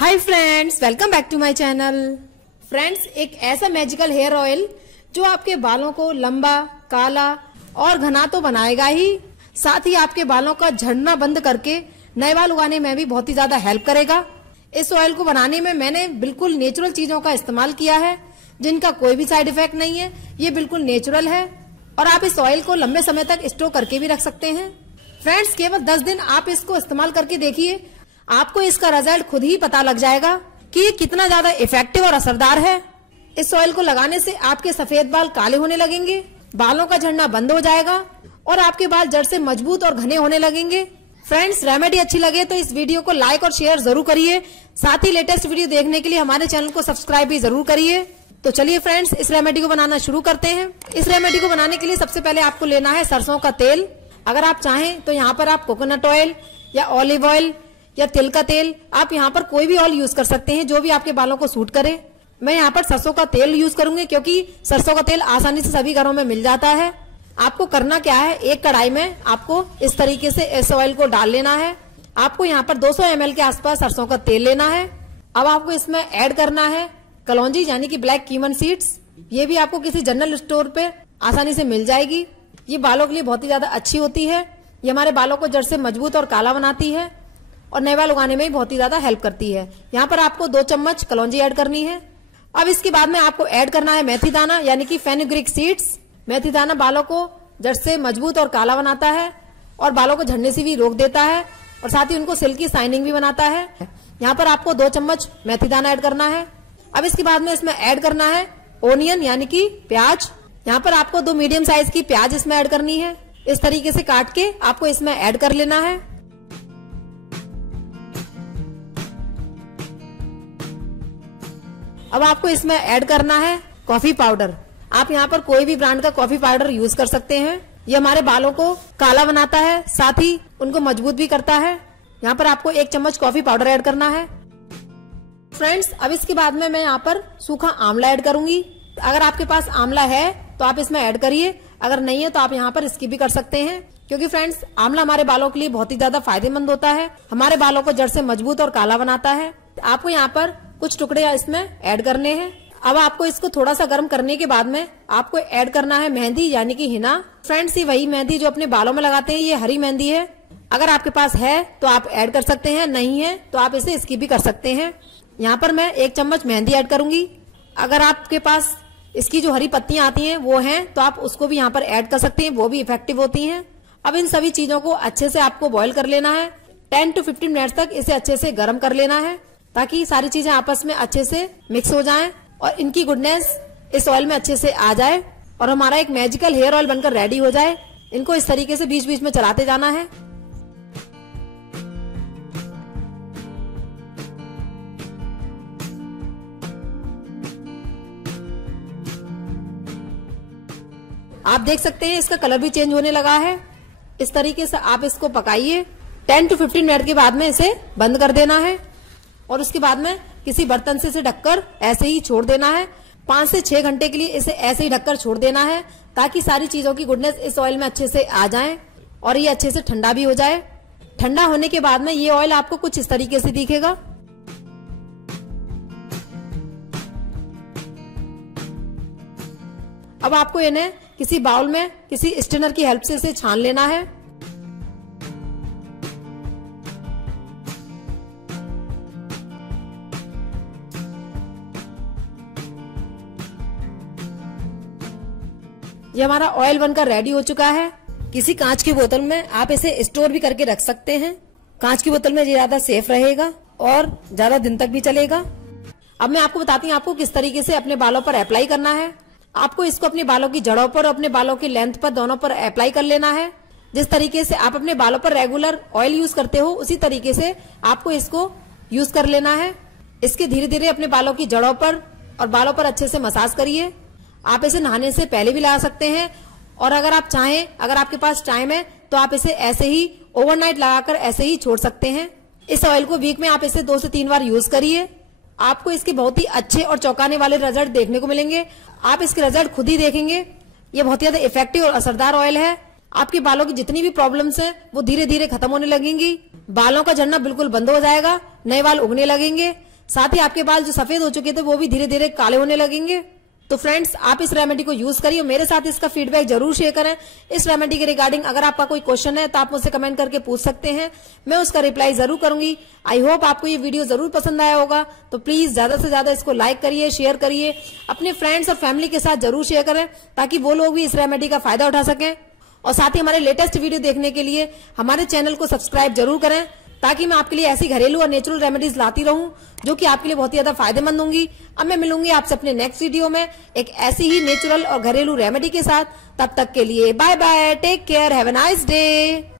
Hi friends, welcome back to my channel. Friends, एक ऐसा magical hair oil जो आपके बालों को लंबा, काला और घना तो बनाएगा ही, साथ ही आपके बालों का झड़ना बंद करके नए बाल उगाने में भी बहुत ही ज्यादा हेल्प करेगा। इस ऑयल को बनाने में मैंने बिल्कुल नेचुरल चीजों का इस्तेमाल किया है, जिनका कोई भी साइड इफेक्ट नहीं है। ये बिल्कुल नेचुरल है और आप इस ऑयल को लंबे समय तक स्टोर करके भी रख सकते हैं। फ्रेंड्स, केवल 10 दिन आप इसको इस्तेमाल करके देखिए, आपको इसका रिजल्ट खुद ही पता लग जाएगा कि ये कितना ज्यादा इफेक्टिव और असरदार है। इस ऑयल को लगाने से आपके सफेद बाल काले होने लगेंगे, बालों का झड़ना बंद हो जाएगा और आपके बाल जड़ से मजबूत और घने होने लगेंगे। फ्रेंड्स, रेमेडी अच्छी लगे तो इस वीडियो को लाइक और शेयर जरूर करिए। साथ ही लेटेस्ट वीडियो देखने के लिए हमारे चैनल को सब्सक्राइब भी जरूर करिए। तो चलिए फ्रेंड्स, इस रेमेडी को बनाना शुरू करते हैं। इस रेमेडी को बनाने के लिए सबसे पहले आपको लेना है सरसों का तेल। अगर आप चाहें तो यहाँ पर आप कोकोनट ऑयल या ऑलिव ऑयल या तिल का तेल, आप यहाँ पर कोई भी ऑयल यूज कर सकते हैं जो भी आपके बालों को सूट करे। मैं यहाँ पर सरसों का तेल यूज करूंगी क्योंकि सरसों का तेल आसानी से सभी घरों में मिल जाता है। आपको करना क्या है, एक कढ़ाई में आपको इस तरीके से इस ऑयल को डाल लेना है। आपको यहाँ पर 200 ml के आसपास सरसों का तेल लेना है। अब आपको इसमें ऐड करना है कलौंजी यानी कि ब्लैक कीमन सीड्स। ये भी आपको किसी जनरल स्टोर पे आसानी से मिल जाएगी। ये बालों के लिए बहुत ही ज्यादा अच्छी होती है। ये हमारे बालों को जड़ से मजबूत और काला बनाती है और नए बाल उगाने में भी बहुत ही ज्यादा हेल्प करती है। यहाँ पर आपको 2 चम्मच कलौंजी ऐड करनी है। अब इसके बाद में आपको ऐड करना है मेथी दाना यानी कि फेनुग्रीक सीड्स। मेथी दाना बालों को जड़ से मजबूत और काला बनाता है और बालों को झड़ने से भी रोक देता है और साथ ही उनको सिल्की शाइनिंग भी बनाता है। यहाँ पर आपको 2 चम्मच मेथी दाना ऐड करना है। अब इसके बाद में इसमें ऐड करना है ओनियन यानी कि प्याज। यहाँ पर आपको 2 मीडियम साइज की प्याज इसमें ऐड करनी है। इस तरीके से काट के आपको इसमें ऐड कर लेना है। अब आपको इसमें ऐड करना है कॉफी पाउडर। आप यहाँ पर कोई भी ब्रांड का कॉफी पाउडर यूज कर सकते हैं। ये हमारे बालों को काला बनाता है, साथ ही उनको मजबूत भी करता है। यहाँ पर आपको 1 चम्मच कॉफी पाउडर ऐड करना है। फ्रेंड्स, अब इसके बाद में मैं यहाँ पर सूखा आंवला ऐड करूंगी। अगर आपके पास आंवला है तो आप इसमें ऐड करिए, अगर नहीं है तो आप यहाँ पर स्किप भी कर सकते हैं, क्योंकि फ्रेंड्स आंवला हमारे बालों के लिए बहुत ही ज्यादा फायदेमंद होता है। हमारे बालों को जड़ से मजबूत और काला बनाता है। आपको यहाँ पर कुछ टुकड़े इसमें ऐड करने हैं। अब आपको इसको थोड़ा सा गर्म करने के बाद में आपको ऐड करना है मेहंदी यानी कि हिना। फ्रेंड्स, ये वही मेहंदी जो अपने बालों में लगाते हैं, ये हरी मेहंदी है। अगर आपके पास है तो आप ऐड कर सकते हैं, नहीं है तो आप इसे स्किप भी कर सकते हैं। यहाँ पर मैं 1 चम्मच मेहंदी ऐड करूंगी। अगर आपके पास इसकी जो हरी पत्तियां आती हैं वो हैं तो आप उसको भी यहाँ पर ऐड कर सकते हैं, वो भी इफेक्टिव होती हैं। अब इन सभी चीजों को अच्छे से आपको बॉईल कर लेना है। 10 to 15 मिनट तक इसे अच्छे से गर्म कर लेना है, ताकि सारी चीजें आपस में अच्छे से मिक्स हो जाएं और इनकी गुडनेस इस ऑयल में अच्छे से आ जाए और हमारा एक मैजिकल हेयर ऑयल बनकर रेडी हो जाए। इनको इस तरीके से बीच बीच में चलाते जाना है। आप देख सकते हैं इसका कलर भी चेंज होने लगा है। इस तरीके से आप इसको पकाइए। 10 to 15 मिनट के बाद में इसे बंद कर देना है और उसके बाद में किसी बर्तन से इसे ढककर ऐसे ही छोड़ देना है। 5 से 6 घंटे के लिए इसे ऐसे ही ढककर छोड़ देना है, ताकि सारी चीजों की गुडनेस इस ऑयल में अच्छे से आ जाए और ये अच्छे से ठंडा भी हो जाए। ठंडा होने के बाद में ये ऑयल आपको कुछ इस तरीके से दिखेगा। अब आपको इन्हें किसी बाउल में किसी स्ट्रेनर की हेल्प से इसे छान लेना है। ये हमारा ऑयल बनकर रेडी हो चुका है। किसी कांच की बोतल में आप इसे स्टोर भी करके रख सकते हैं। कांच की बोतल में ये ज्यादा सेफ रहेगा और ज्यादा दिन तक भी चलेगा। अब मैं आपको बताती हूँ आपको किस तरीके से अपने बालों पर अप्लाई करना है। आपको इसको अपने बालों की जड़ों पर, अपने बालों की लेंथ पर, दोनों पर अप्लाई कर लेना है। जिस तरीके से आप अपने बालों पर रेगुलर ऑयल यूज करते हो, उसी तरीके से आपको इसको यूज कर लेना है। इसके धीरे धीरे अपने बालों की जड़ों पर और बालों पर अच्छे से मसाज करिए। आप इसे नहाने से पहले भी लगा सकते हैं और अगर आप चाहें, अगर आपके पास टाइम है तो आप इसे ऐसे ही ओवरनाइट लगाकर ऐसे ही छोड़ सकते हैं। इस ऑयल को वीक में आप इसे 2 से 3 बार यूज करिए। आपको इसके बहुत ही अच्छे और चौंकाने वाले रिजल्ट देखने को मिलेंगे। आप इसके रिजल्ट खुद ही देखेंगे। ये बहुत ही ज्यादा इफेक्टिव और असरदार ऑयल है। आपके बालों की जितनी भी प्रॉब्लम्स हैं वो धीरे धीरे खत्म होने लगेंगी। बालों का झड़ना बिल्कुल बंद हो जाएगा, नए बाल उगने लगेंगे। साथ ही आपके बाल जो सफेद हो चुके थे वो भी धीरे धीरे काले होने लगेंगे। तो फ्रेंड्स, आप इस रेमेडी को यूज करिए, मेरे साथ इसका फीडबैक जरूर शेयर करें। इस रेमेडी के रिगार्डिंग अगर आपका कोई क्वेश्चन है तो आप मुझसे कमेंट करके पूछ सकते हैं, मैं उसका रिप्लाई जरूर करूंगी। आई होप आपको ये वीडियो जरूर पसंद आया होगा। तो प्लीज ज्यादा से ज्यादा इसको लाइक करिए, शेयर करिए, अपने फ्रेंड्स और फैमिली के साथ जरूर शेयर करें ताकि वो लोग भी इस रेमेडी का फायदा उठा सकें। और साथ ही हमारे लेटेस्ट वीडियो देखने के लिए हमारे चैनल को सब्सक्राइब जरूर करें ताकि मैं आपके लिए ऐसी घरेलू और नेचुरल रेमेडीज लाती रहूं जो कि आपके लिए बहुत ही ज्यादा फायदेमंद होंगी। अब मैं मिलूंगी आपसे अपने नेक्स्ट वीडियो में एक ऐसी ही नेचुरल और घरेलू रेमेडी के साथ। तब तक के लिए bye bye, take care, have a nice day.